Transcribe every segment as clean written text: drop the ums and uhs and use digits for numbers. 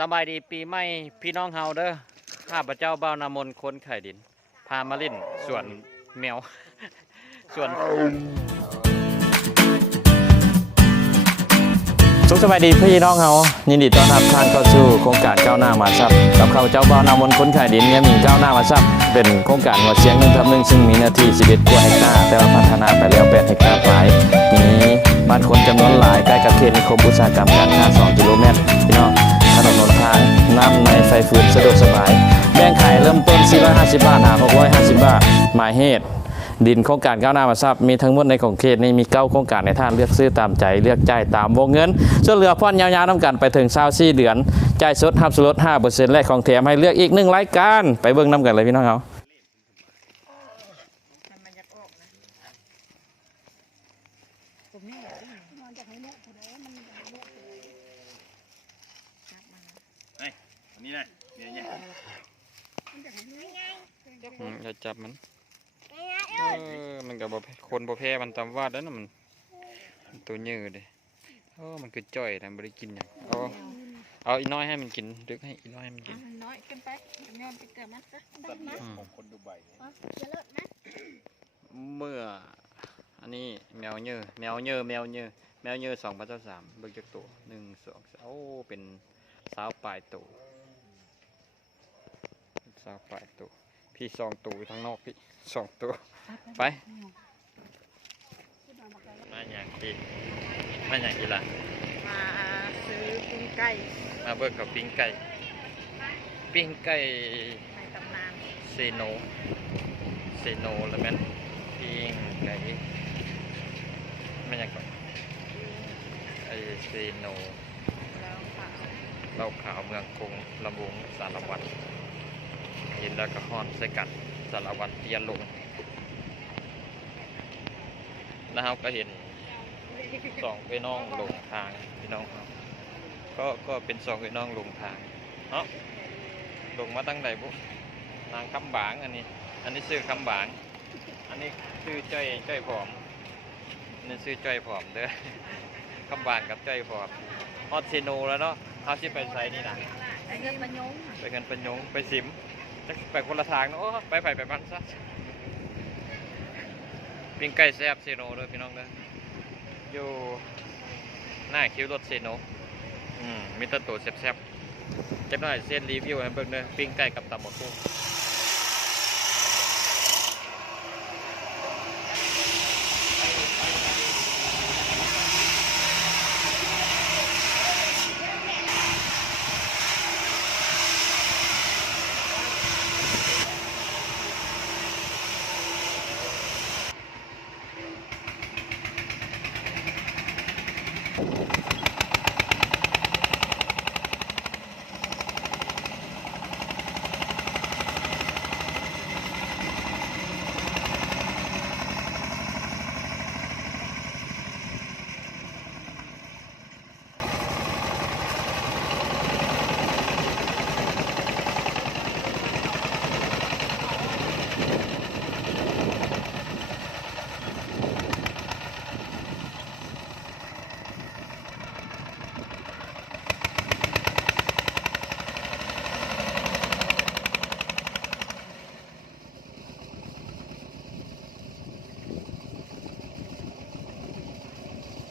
สบายดีปีใหม่พี่น้องเฮาเด้อข้าพเจ้าเบ้านามนคนไข่ดินพามาเล่นสวนแมวสวนสบายดีพี่น้องเฮายินดีต้อนรับท่านเข้าสู่โครงการก้าวหน้ามาซับกับข้าพเจ้าเบ้านามนคนไข่ดินเนี่ยมีก้าวหน้ามาซับเป็นโครงการหัวเสียง1/1ซึ่งมีเนื้อที่11กว่าเฮกตาร์แต่ว่าพัฒนาไปแล้ว8เฮกตาร์ปลายมีบ้านคนจำนวนหลายใกล้กับเขตนิคมอุตสาหกรรมการค้า2กิโลเมตรพี่น้องถนนหนทางน้ำในไฟฟื้นสะดวกสบายแบ่งขายเริ่มต้น450 บาทหา650 บาทหมายเหตุดินโครงการก้าวหน้ามาทราบมีทั้งหมดในของเขตนี้มี9โครงการในท่านเลือกซื้อตามใจเลือกจ่ายตามวงเงินส่วนเหลือผ่อนยาวๆน้ำกันไปถึง24 เดือนจ่ายสดหับส่วนลด 5% และของแถมให้เลือกอีก1รายการไปเบิ่งน้ำกันเลยพี่น้องเขานี่นะเนี่ยอย่าจับมันมันกับคนบ่แพ้มันตามวาดแล้วนะมันตัวเนื้อเด้มันคือจ่อยนะบริกินอย่างเอาอีน้อยให้มันกินดึกให้อีน้อยให้มันกินน้อยขึ้นไปย้อนไปเกิดมันซะสัตว์เลี้ยงของคนดูใบเมื่ออันนี้แมวเนื้อ2023เบิกจากตัว1 2โอ้เป็นสาวปลายตัวพี่2ตัวทั้งนอกพี่2ตัวไปมาอย่างกี่ล่ะมาซื้อปิ้งไก่มาเบิกกับปิ้งไก่ในตำนานเซโนแล้วแม่นปิ้งไก่ไม่อยากก่อนไอเซโนเหล้าขาวเมืองกรุงลำวงสารวัตรเห็นแล้วก็ฮอนใส่กัดสารวัตรเตียนลงแล้วเราก็เห็น2พี่น้องลงทางพี่น้องก็เป็น2พี่น้องลงทางเนาะลงมาตั้งไหนปุ๊นางคำบางอันนี้ชื่อคำบางอันนี้ชื่อจ้อยผอมนี่ชื่อจ้อยผอมเด้อคำบางกับจ้อยผอมฮอตเซโนแล้วเนาะเขาที่ไปไซนี่นะไปเงินปัญญงไปสิมไปคนละทางเนาะไปบ้านซะปิ้งไก่แซ่บเซโนด้วยพี่น้องเด้ออยู่หน้าคิวรถเซโนมีต้นตัวแซ่บๆจะหน่อยเส้นรีวิวให้เบิ่งเด้อปิ้งไก่กับตำบักหุ่ง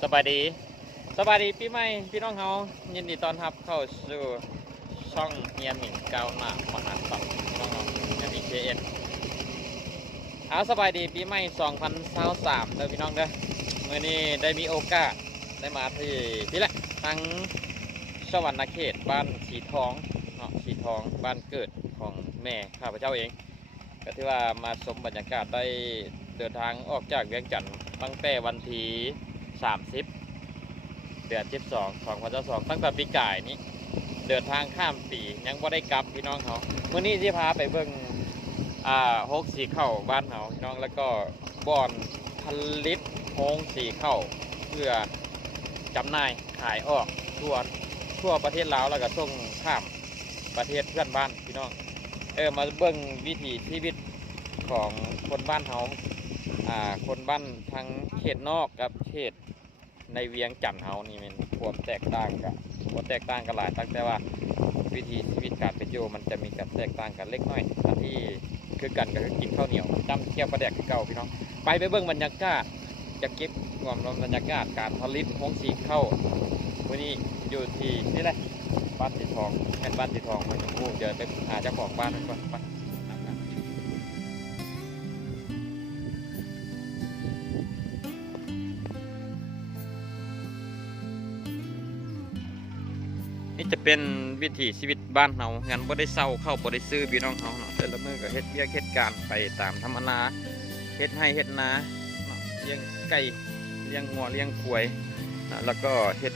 สบายดีปีใหม่พี่น้องเฮายินดีต้อนรับเข้าสู่ช่องเฮียหมิงก้าวหน้ามหาสัตว์พี่น้องเฮาเฮียหมิง KN สบายดีปีใหม่2023เด้อพี่น้องเด้อมื้อนี้ได้มีโอกาสได้มาที่นี่แหละทั้งสวรรณเขตบ้านสีทองเนาะสีทองบ้านเกิดของแม่ข้าพเจ้าเองก็ถือว่ามาชมบรรยากาศได้เดินทางออกจากเวียงจันทร์ตั้งแต่วันที่30 เดือน12 2022ตั้งแต่ปีก่ายนี้เดินทางข้ามปียังไม่ได้กลับพี่น้องเขาเมื่อนี้ที่พาไปเบิ่งโฮงสีเข้าบ้านเขาพี่น้องแล้วก็บ่อนผลิตโฮงสีเข้าเพื่อจำหน่ายขายออกทั่วประเทศลาวแล้วก็ส่งข้ามประเทศเพื่อนบ้านพี่น้องมาเบิ่งวิถีชีวิตของคนบ้านเขาคนบ้านทั้งเขตนอกกับเขตในเวียงจันทน์เฮานี่มันความแตกต่างกับ บ่แตกต่างกันหลายตั้งแต่ว่าวิธีชีวิตการเป็นอยู่มันจะมีการแตกต่างกันเล็กน้อยอันที่คือกันก็คือกินข้าวเหนียวจ้ำเคี่ยวปลาแดกคือเก่าพี่น้องไปเบิ่งบรรยากาศจะเก็บรวมบรรยากาศการผลิตของสีข้าววันนี้อยู่ที่นี่แหละบ้านสีทองแม่นบ้านสีทองมาชมพู่เดี๋ยวไปหาเจ้าของบ้านกันก่อนไปตามกันนี่จะเป็นวิถีชีวิตบ้านเฮางั้นบ่ได้เศร้าเข้าบ่ได้ซื้อพี่น้องเฮาเนาะแต่ละมื้อก็เฮ็ดเวียกเฮ็ดการไปตามธรรมนาเฮ็ดให้เฮ็ดนาเนาะเลี้ยงไก่เลี้ยงงัวเลี้ยงควายนะแล้วก็เฮ็ด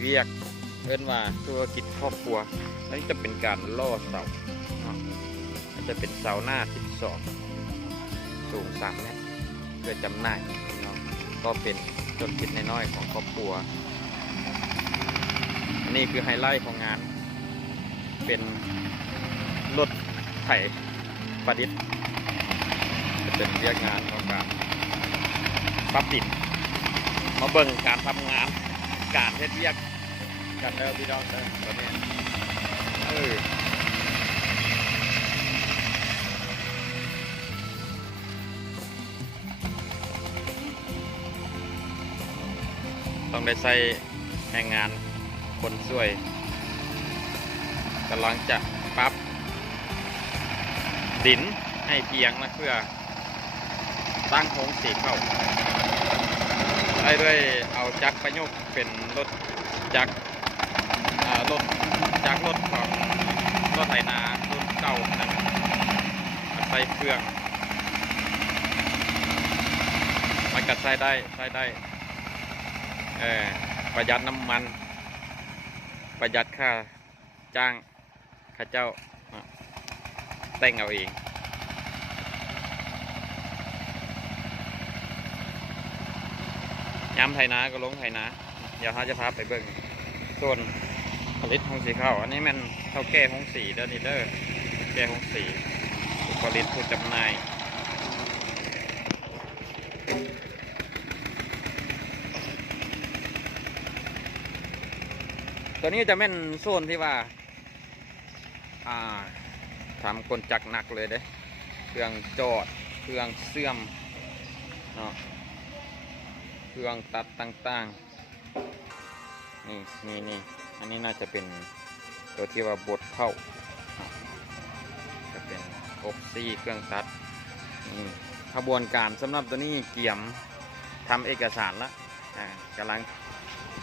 เวียกเอิ้นว่าธุรกิจครอบครัวแล้วนี่จะเป็นการล่อเสาเนาะมันจะเป็นเสาหน้า12สูง3 เมตรเพื่อจำหน่ายพี่น้องก็เป็นธุรกิจน้อยๆของครอบครัวนี่คือไฮไลท์ของงานเป็นรถไถประดิษฐ์จะเป็นเรียกงานของการปรับดินมาเบิ่งการทำงานการเฮ็ดเวียกกันเด้อพี่น้องเด้อตอนนี้ต้องได้ใส่แรงงานคนสวยกำลังจะปรับดินให้เพียงนะเพื่อตั้งโค้งสีเข้าได้ด้วยเอาจักรประยุกต์เป็นรถจักรรถของรถไถนารุ่นเก่านะใส่เครื่องมันก็ใช้ได้ประหยัดน้ำมันประหยัดค่าจ้างข้าเจ้าแต่งเอาเองย้ำไถนาก็ลงไถนาเดี๋ยวเขาจะพาไปเบิ่งส่วนผลิตของสีข้าวอันนี้มันข้าวแก่ของสีเด้อนี่เด้อแก่ของสีผลิตผู้จำหน่ายตัวนี้จะเป็นโซนที่ว่าทำกลจักรหนักเลยเด้เครื่องจอดเครื่องเสื่อมเนาะเครื่องตัดต่างๆนี่อันนี้น่าจะเป็นตัวที่ว่าบดเข้าจะเป็นอบซี่เครื่องตัดขบวนการสำหรับตัวนี้เกี่ยมทำเอกสารละกำลัง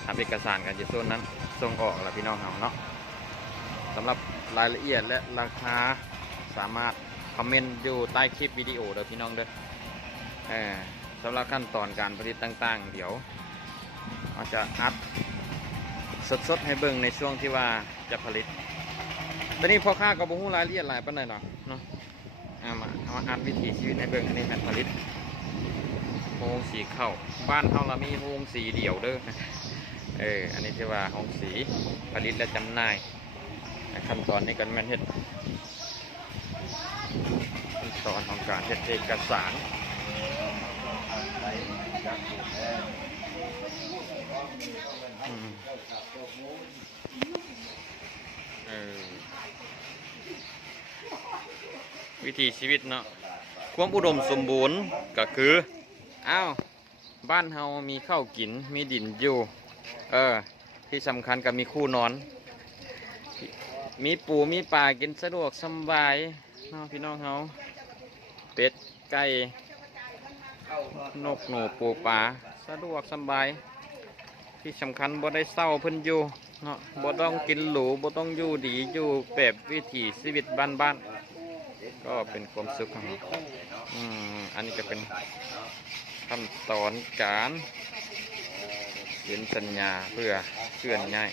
ทำเอกสารกันอยู่โซนนั้นส่งออกแล้วพี่น้องเฮาเนาะสำหรับรายละเอียดและราคาสามารถคอมเมนต์อยู่ใต้คลิปวิดีโอเด้อพี่น้องเด้อสำหรับขั้นตอนการผลิตต่างๆเดี๋ยวเราจะอัดสดๆให้เบิ่งในช่วงที่ว่าจะผลิตตอนนี้พ่อค้าก็บ่ฮู้รายละเอียดหลายปานใดหรอกเนาะเอามาอัดวิถีชีวิตในเบิ่งอันนี้การผลิตโฮงสีข้าวบ้านเฮาเรามีโฮงสีเดี่ยวเด้ออันนี้ที่ว่าโฮงสีผลิตและจำหน่ายขั้นตอนนี้กันมันเฮ็ดขั้นตอนของการเฮ็ดเอกสารวิถีชีวิตเนาะความอุดมสมบูรณ์ก็คือบ้านเฮามีข้าวกินมีดินอยู่ที่สำคัญก็มีคู่นอนมีปูมีปลากินสะดวกสบายเนาะพี่น้องเฮาเป็ดไก่นกหนูปูปลาสะดวกสบายที่สำคัญบ่ได้เศร้าเพิ่นอยู่เนาะบ่ต้องกินหรูบ่ต้องอยู่ดีอยู่แบบวิถีชีวิตบ้านๆก็เป็นความสุขของเราอันนี้จะเป็นขั้นตอนการเขียนสัญญาเพื่อเคลื่อนย้าย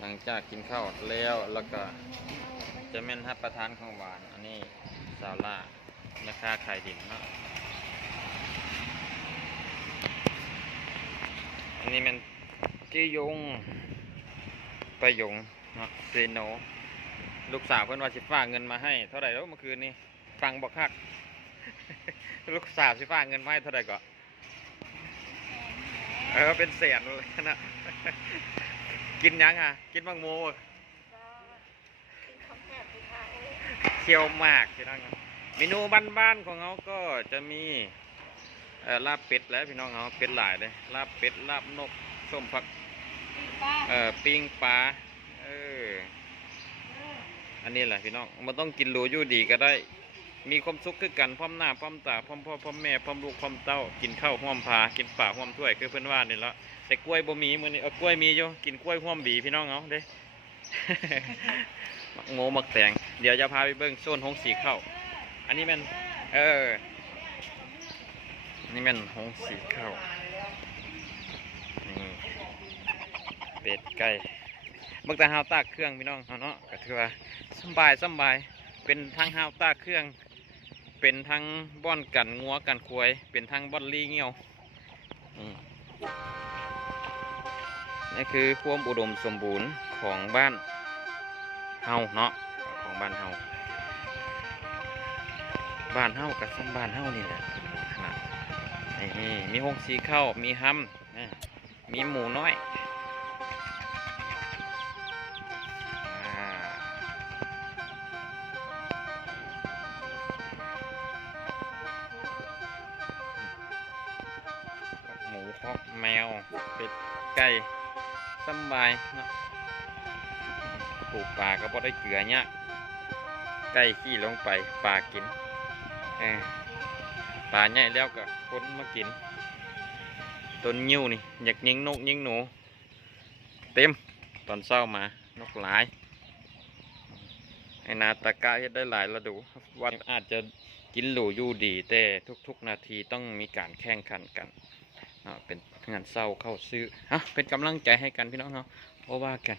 หลังจากกินข้าวแล้วก็จะแม่นรับประทานของหวานอันนี้ซาล่าแม่ค้าขายดินเนาะอันนี้มันจียงประยงเนาะเซโนลูกสาวเพิ่นว่าสิฝากเงินมาให้เท่าไหร่แล้วเมื่อคืนนี้ ฟังบอกคัก ลูกสาวสิฟ้าเงินมาให้เท่าไหร่ก็เป็นแสนเลยนะ กินยังอ่ะกินมังโมเคี่ยวมากพี่น้องครับเมนูบ้านๆของเขาก็จะมีลาบเป็ดแล้วพี่น้องเขาเป็ดหลายเลยลาบเป็ดลาบนกส้มผักปิ้งปลาอันนี้แหละพี่น้องมันต้องกินหรูอยู่ดีก็ได้มีความสุขคือกันพร้อมหน้าพร้อมตาพร้อมพ่อพร้อมแม่พร้อมลูกพร้อมเต้ากินข้าวห้อมพากินป่าห้อมถ้วยคือเพื่อนว่านี่ละแต่กล้วยบ่มีมื้อนี้กล้วยมีอยู่กินกล้วยห้อมบีพี่น้องเอาเด้ มักโง่มักแตงเดี๋ยวจะพาไปเบิ้งโซนหงสีข้าวอันนี้มันนี่มันหงสีข้าวนี่เป็ดไก่บักแต่ฮาวตากเครื่องพี่น้องเนาะก็ถือว่าสบายเป็นทั้งฮาวตากเครื่องเป็นทั้งบ่อนกันงัวกันควายเป็นทั้งบ่อนลี่เงี้ยวนี่คือความอุดมสมบูรณ์ของบ้านเฮาเนาะของบ้านเฮากับซ้ำบ้านเฮานี่แหละนี่มีหงสีข้าวมีฮัมมีหมูน้อยหมูฮอกแมวเป็ดไก่สบายนะปลูกปลาก็บ่ได้เกลือเนี่ยไก่ขี้ลงไปปลากินปลาใหญ่แล้วก็คนมากินต้นยิ้วนี่อยากยิงนกยิงหนูเต็มตอนเช้ามานกหลายไอ้นาตะกะเฮ็ดได้หลายฤดูวันอาจจะกินหรูอยู่ดีแต่ทุกๆนาทีต้องมีการแข่งขันกันเป็นงานเศร้าเข้าซื้อเป็นกำลังใจให้กันพี่น้องเนาะเพราะว่ากัน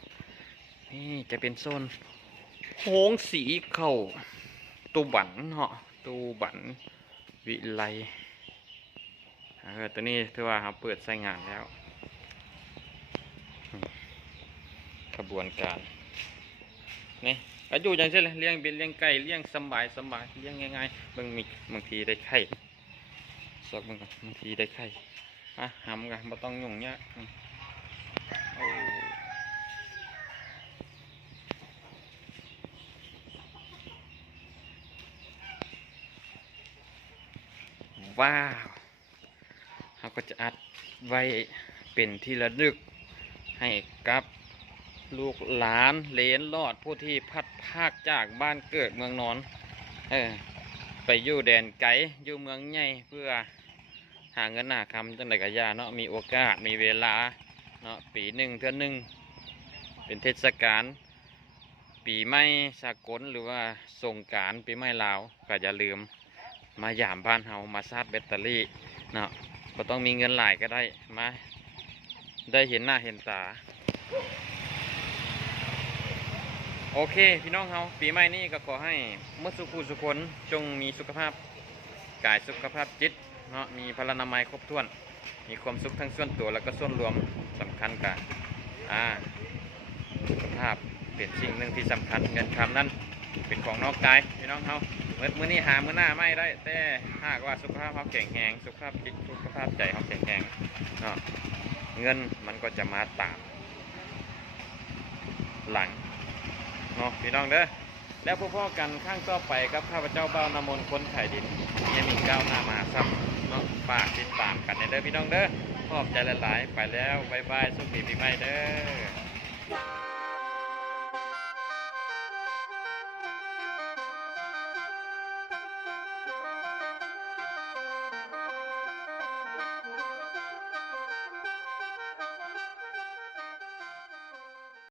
นี่จะเป็นโซนโค้งสีเข้าตูบันเนาะตูบันวิไลตัวนี้ถือว่าเขาเปิดใช้งานแล้วขบวนการนี่ก็อยู่อย่างเช่นเลี้ยงเป็นเลี้ยงไก่เลี้ยงสบายเลี้ยงง่ายๆบางทีได้ไข่สอกบางทีได้ไข่หำกันไม่ต้องยุ่งยากว้าวเขาก็จะอัดไว้เป็นที่ระลึกให้กับลูกหลานเหลนรอดผู้ที่พัดพากจากบ้านเกิดเมืองนอนไปอยู่แดนไกลอยู่เมืองใหญ่เพื่อหาเงินหาคำจังไดกะยาเนาะมีโอกาสมีเวลาเนาะปีหนึ่งเท่านึงเป็นเทศกาลปีใหม่สากลหรือว่าสงกรานต์ปีใหม่ลาวก็อย่าลืมมาหยามบ้านเฮามาชาร์จแบตเตอรี่เนาะก็ต้องมีเงินหลายก็ได้มาได้เห็นหน้าเห็นตาโอเคพี่น้องเฮาปีใหม่นี้ก็ขอให้เมื่อสุขคนจงมีสุขภาพกายสุขภาพจิตเนาะมีพลานามัยครบถ้วนมีความสุขทั้งส่วนตัวแล้วก็ส่วนรวมสำคัญกันสุขภาพเป็นสิ่งหนึ่งที่สำคัญเงินคำนั้นเป็นของนอกกายพี่น้องเขามื้อนี้หามื้อหน้าไม่ได้แต่หากว่าสุขภาพเขาแข็งแรงสุขภาพจิตสุขภาพใจเขาแข็งแรงเนาะเงินมันก็จะมาตามหลังเนาะพี่น้องเด้อแล้วพบกันข้างต่อไปกับข้าพเจ้าบ่าวนามนคนไข่ดินยังมีก้าวหน้ามาซ้ำเนาะฝากติดตามกันเด้อพี่น้องเด้อขอบใจหลายๆไปแล้วบ๊ายบายสุขดีปีใหม่เด้อ